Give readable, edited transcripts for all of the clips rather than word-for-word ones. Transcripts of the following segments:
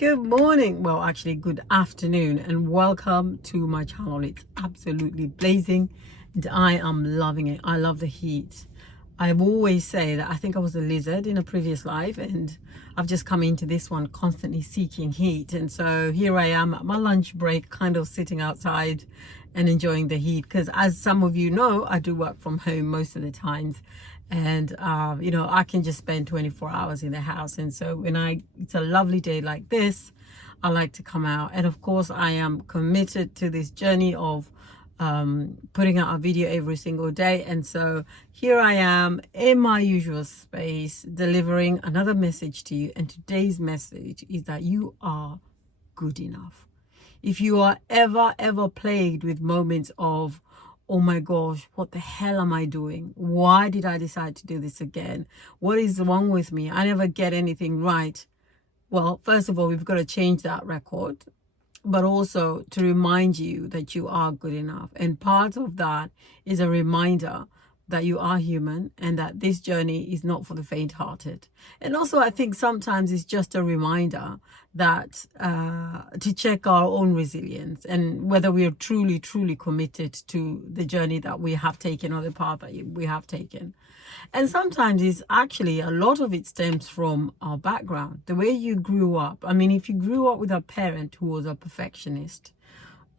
Good morning, well actually good afternoon, and welcome to my channel. It's absolutely blazing and I am loving it. I love the heat. I always say that I think I was a lizard in a previous life, and I've just come into this one constantly seeking heat. And so here I am at my lunch break, kind of sitting outside and enjoying the heat, because as some of you know, I do work from home most of the times, and you know, I can just spend 24 hours in the house. And so when it's a lovely day like this, I like to come out. And of course I am committed to this journey of putting out a video every single day. And so here I am in my usual space delivering another message to you. And today's message is that you are good enough. If you are ever plagued with moments of, oh my gosh, what the hell am I doing? Why did I decide to do this again? What is wrong with me? I never get anything right. Well, first of all, we've got to change that record, but also to remind you that you are good enough. And part of that is a reminder that you are human and that this journey is not for the faint-hearted. And also I think sometimes it's just a reminder that to check our own resilience and whether we are truly committed to the journey that we have taken or the path that we have taken. And sometimes it's actually, a lot of it stems from our background, the way you grew up. I mean, if you grew up with a parent who was a perfectionist,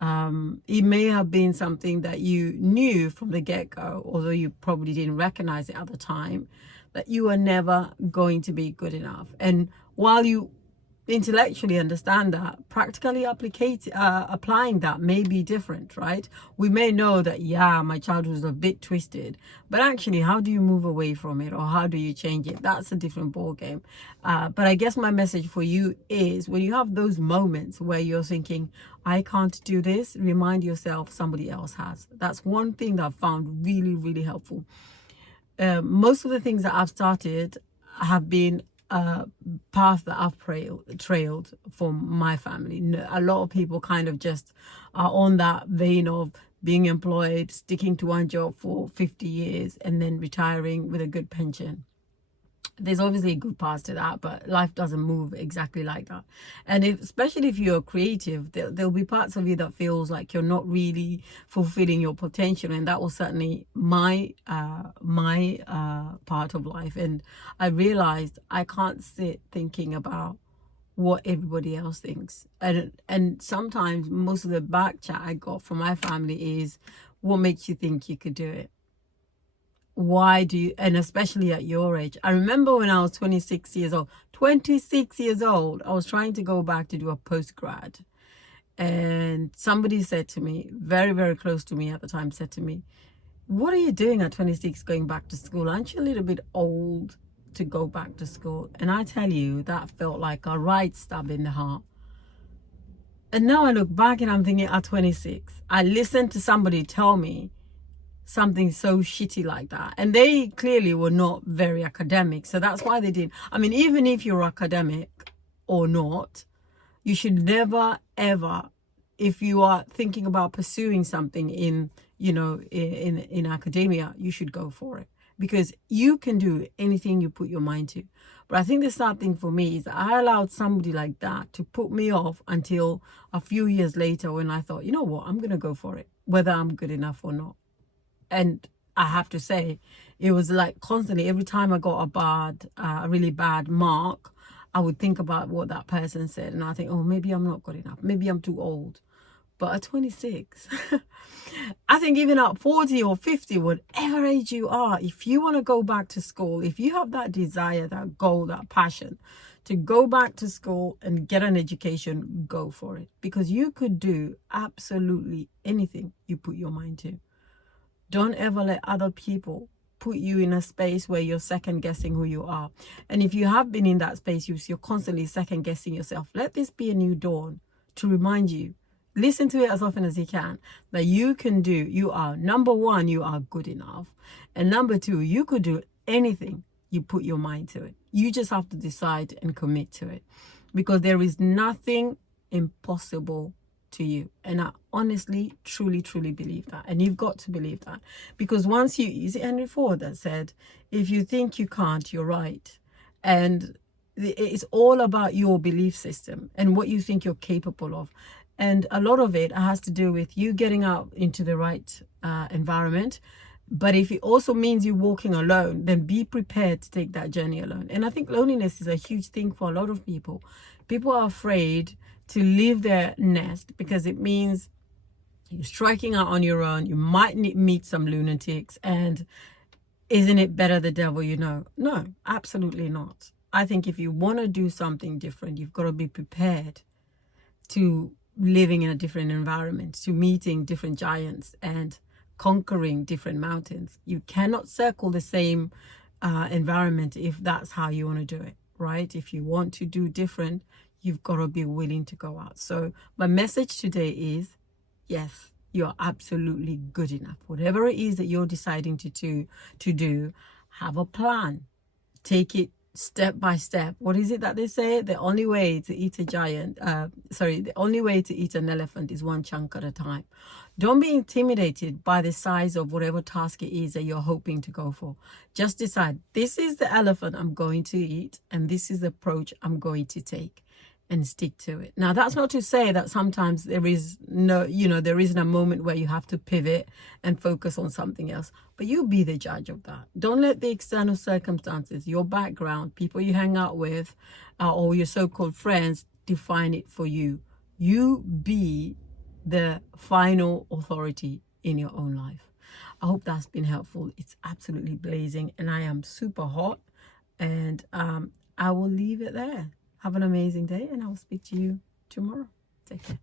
it may have been something that you knew from the get-go, although you probably didn't recognize it at the time, that you were never going to be good enough. And while you intellectually understand that, practically applying that may be different, right? We may know that, yeah, my childhood was a bit twisted, but actually, how do you move away from it, or how do you change it? That's a different ball game. But I guess my message for you is, when you have those moments where you're thinking, I can't do this, remind yourself somebody else has. That's one thing that I've found really helpful. Most of the things that I've started have been a path that I've trailed for my family. A lot of people kind of just are on that vein of being employed, sticking to one job for 50 years and then retiring with a good pension. There's obviously good parts to that, but life doesn't move exactly like that. And especially if you're creative, there'll be parts of you that feels like you're not really fulfilling your potential, and that was certainly my part of life. And I realized I can't sit thinking about what everybody else thinks. And sometimes most of the back chat I got from my family is, what makes you think you could do it? Why do you, and especially at your age. I remember when I was 26 years old, I was trying to go back to do a postgrad, and somebody said to me, very close to me at the time, said to me, what are you doing at 26 going back to school? Aren't you a little bit old to go back to school? And I tell you, that felt like a right stab in the heart. And now I look back and I'm thinking, at 26, I listened to somebody tell me something so shitty like that, and they clearly were not very academic, so that's why they did. I mean, even if you're academic or not, you should never ever, if you are thinking about pursuing something in, you know, in academia, you should go for it, because you can do anything you put your mind to. But I think the sad thing for me is that I allowed somebody like that to put me off until a few years later, when I thought, you know what, I'm gonna go for it, whether I'm good enough or not. And I have to say, it was like constantly, every time I got a really bad mark, I would think about what that person said, and I think, oh, maybe I'm not good enough, maybe I'm too old. But at 26, I think even at 40 or 50, whatever age you are, if you want to go back to school, if you have that desire, that goal, that passion to go back to school and get an education, go for it, because you could do absolutely anything you put your mind to. Don't ever let other people put you in a space where you're second guessing who you are. And if you have been in that space, you're constantly second guessing yourself. Let this be a new dawn to remind you, listen to it as often as you can, that you can do, you are, number one, you are good enough. And number two, you could do anything you put your mind to it. You just have to decide and commit to it, because there is nothing impossible to you. And I honestly, truly believe that. And you've got to believe that, because once is it Henry Ford that said, if you think you can't, you're right. And It's all about your belief system and what you think you're capable of. And a lot of it has to do with you getting out into the right environment. But if it also means you walking alone, then be prepared to take that journey alone. And I think loneliness is a huge thing for a lot of people. People are afraid to leave their nest because it means you're striking out on your own. You might meet some lunatics. And isn't it better the devil you know? No, absolutely not. I think if you want to do something different, you've got to be prepared to living in a different environment, to meeting different giants and conquering different mountains. You cannot circle the same environment if that's how you want to do it, right? If you want to do different, you've got to be willing to go out. So my message today is, yes, you're absolutely good enough. Whatever it is that you're deciding to do, have a plan. Take it step by step. What is it that they say? The only way to eat a giant, the only way to eat an elephant is one chunk at a time. Don't be intimidated by the size of whatever task it is that you're hoping to go for. Just decide, this is the elephant I'm going to eat, and this is the approach I'm going to take, and stick to it. Now, that's not to say that sometimes there is no, there isn't a moment where you have to pivot and focus on something else, but you be the judge of that. Don't let the external circumstances, your background, people you hang out with, or your so-called friends define it for you. You be the final authority in your own life. I hope that's been helpful. It's absolutely blazing and I am super hot, and I will leave it there. Have an amazing day, and I will speak to you tomorrow. Take care.